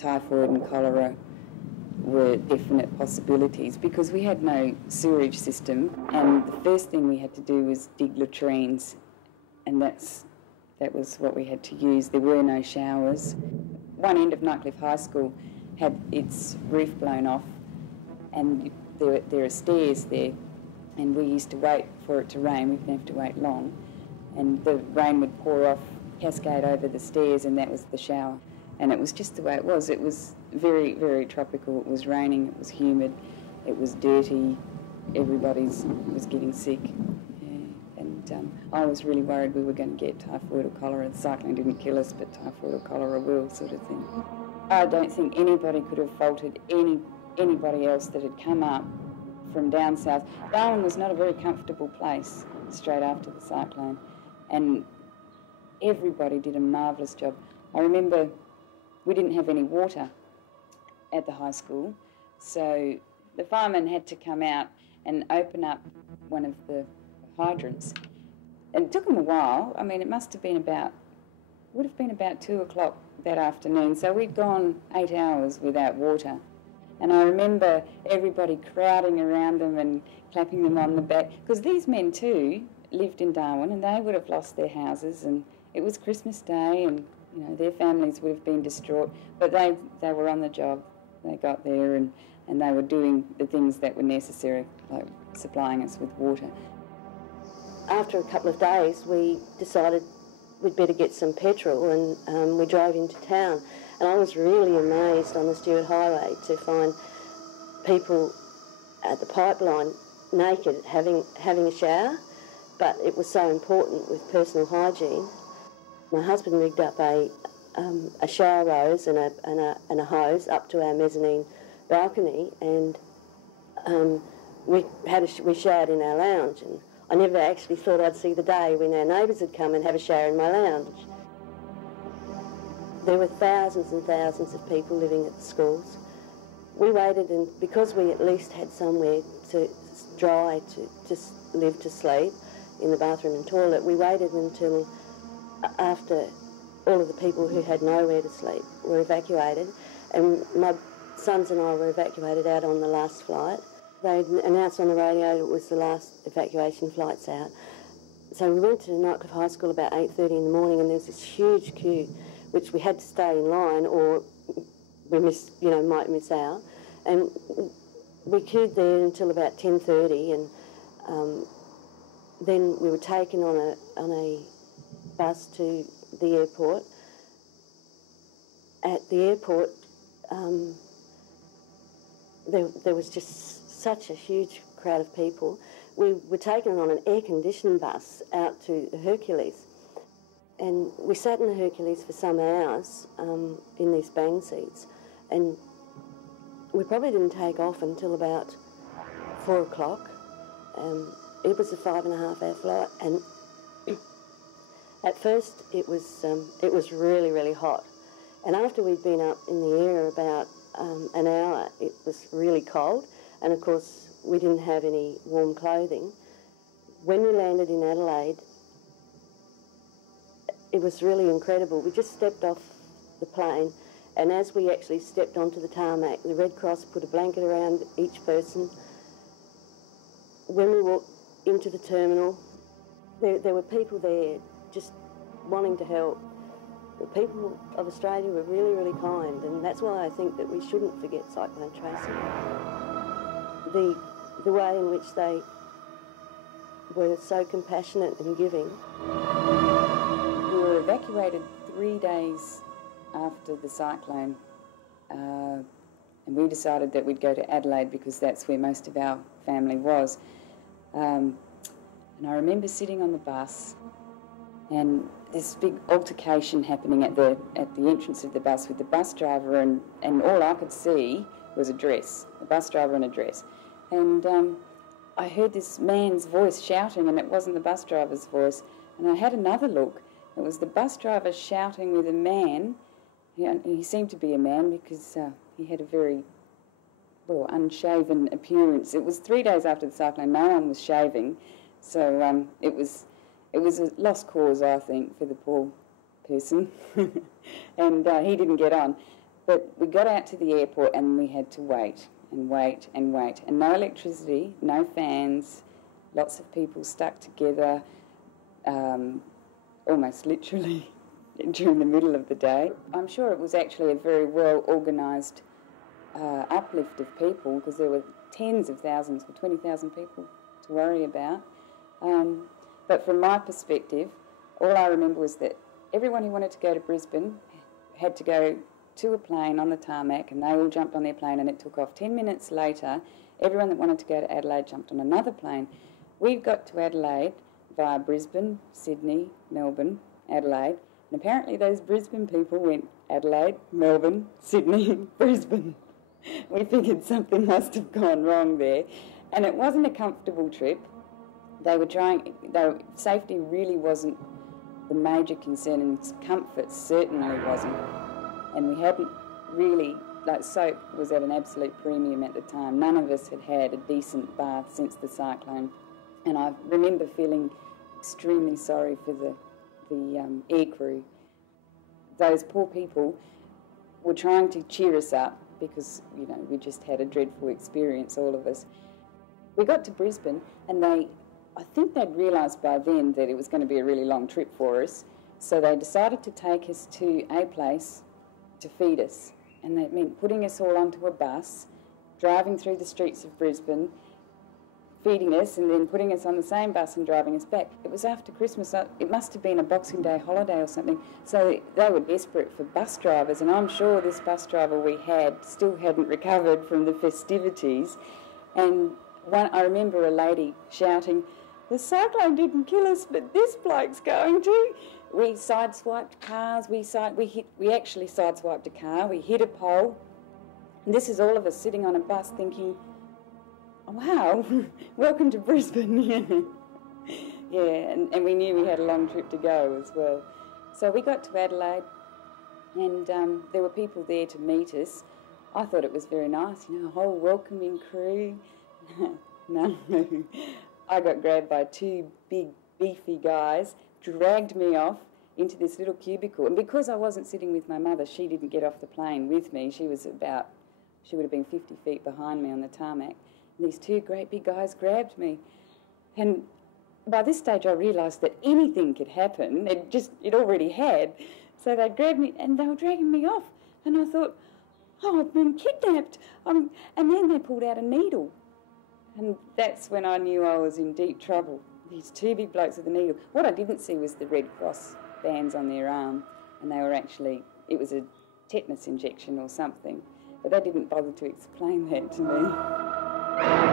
typhoid and cholera were definite possibilities because we had no sewerage system, and the first thing we had to do was dig latrines, and that was what we had to use. There were no showers. One end of Nightcliff High School had its roof blown off, and there are stairs there, and we used to wait for it to rain. We didn't have to wait long, and the rain would pour off, cascade over the stairs, and that was the shower. And it was just the way it was. It was very, very tropical. It was raining, it was humid, it was dirty, everybody was getting sick. Yeah. And I was really worried we were going to get typhoid or cholera. The cyclone didn't kill us, but typhoid or cholera will, sort of thing. I don't think anybody could have faulted anybody else that had come up from down south. Darwin was not a very comfortable place straight after the cyclone, and everybody did a marvellous job. I remember we didn't have any water at the high school, so the firemen had to come out and open up one of the hydrants. And it took them a while. I mean, it would have been about 2 o'clock that afternoon, so we'd gone 8 hours without water. And I remember everybody crowding around them and clapping them on the back, because these men too lived in Darwin and they would have lost their houses, and it was Christmas Day, and you know, their families would have been distraught, but they were on the job. They got there and they were doing the things that were necessary, like supplying us with water. After a couple of days, we decided we'd better get some petrol, and we drove into town. And I was really amazed on the Stewart Highway to find people at the pipeline naked having a shower, but it was so important with personal hygiene. My husband rigged up a shower rose and a hose up to our mezzanine balcony, and we showered in our lounge. And I never actually thought I'd see the day when our neighbours would come and have a shower in my lounge. There were thousands and thousands of people living at the schools. We waited, and because we at least had somewhere to dry, to live, to sleep in the bathroom and toilet, we waited until after all of the people who had nowhere to sleep were evacuated, and my sons and I were evacuated out on the last flight. They announced on the radio it was the last evacuation flights out. So we went to Nightcliff High School about 8:30 in the morning, and there was this huge queue, which we had to stay in line or we might miss out. And we queued there until about 10:30, and then we were taken on a bus to the airport. At the airport, there was just such a huge crowd of people. We were taken on an air-conditioned bus out to the Hercules, and we sat in the Hercules for some hours in these bang seats, and we probably didn't take off until about 4 o'clock. It was a 5.5-hour flight, and at first it was really, really hot. And after we'd been up in the air about an hour, it was really cold, and of course we didn't have any warm clothing. When we landed in Adelaide, it was really incredible. We just stepped off the plane, and as we actually stepped onto the tarmac, the Red Cross put a blanket around each person. When we walked into the terminal, there were people there just wanting to help. The people of Australia were really, really kind, and that's why I think that we shouldn't forget Cyclone Tracy. The way in which they were so compassionate and giving. We were evacuated 3 days after the cyclone, and we decided that we'd go to Adelaide because that's where most of our family was. And I remember sitting on the bus, and this big altercation happening at the entrance of the bus with the bus driver, and all I could see was a dress, a bus driver in a dress. And I heard this man's voice shouting, and it wasn't the bus driver's voice. And I had another look. It was the bus driver shouting with a man. He seemed to be a man because he had a very, unshaven appearance. It was 3 days after the cyclone. No one was shaving. So it was a lost cause, I think, for the poor person. And he didn't get on. But we got out to the airport and we had to wait and wait and wait. And no electricity, no fans, lots of people stuck together, almost literally during the middle of the day. I'm sure it was actually a very well organised uplift of people, because there were tens of thousands or 20,000 people to worry about. But from my perspective, all I remember was that everyone who wanted to go to Brisbane had to go to a plane on the tarmac, and they all jumped on their plane and it took off. 10 minutes later, everyone that wanted to go to Adelaide jumped on another plane. We got to Adelaide via Brisbane, Sydney, Melbourne, Adelaide, and apparently those Brisbane people went Adelaide, Melbourne, Sydney, Brisbane. We figured something must have gone wrong there, and it wasn't a comfortable trip. Safety really wasn't the major concern, and comfort certainly wasn't. And we hadn't really, soap was at an absolute premium at the time. None of us had had a decent bath since the cyclone. And I remember feeling extremely sorry for the air crew. Those poor people were trying to cheer us up because, we just had a dreadful experience, all of us. We got to Brisbane and I think they'd realised by then that it was going to be a really long trip for us. So they decided to take us to a place to feed us. And that meant putting us all onto a bus, driving through the streets of Brisbane, feeding us, and then putting us on the same bus and driving us back. It was after Christmas. It must have been a Boxing Day holiday or something. So they were desperate for bus drivers, and I'm sure this bus driver we had still hadn't recovered from the festivities. And I remember a lady shouting, "The cyclone didn't kill us, but this bloke's going to." We sideswiped cars. We actually sideswiped a car. We hit a pole. And this is all of us sitting on a bus thinking, "Wow, welcome to Brisbane." Yeah, and we knew we had a long trip to go as well. So we got to Adelaide, and there were people there to meet us. I thought it was very nice, a whole welcoming crew. No, I got grabbed by two big, beefy guys, dragged me off into this little cubicle. And because I wasn't sitting with my mother, she didn't get off the plane with me. She would have been 50 feet behind me on the tarmac. And these two great big guys grabbed me. And by this stage I realised that anything could happen. It already had. So they grabbed me and they were dragging me off. And I thought, oh, I've been kidnapped. And then they pulled out a needle. And that's when I knew I was in deep trouble. These two big blokes with a needle. What I didn't see was the Red Cross bands on their arm. And they were it was a tetanus injection or something. But they didn't bother to explain that to me.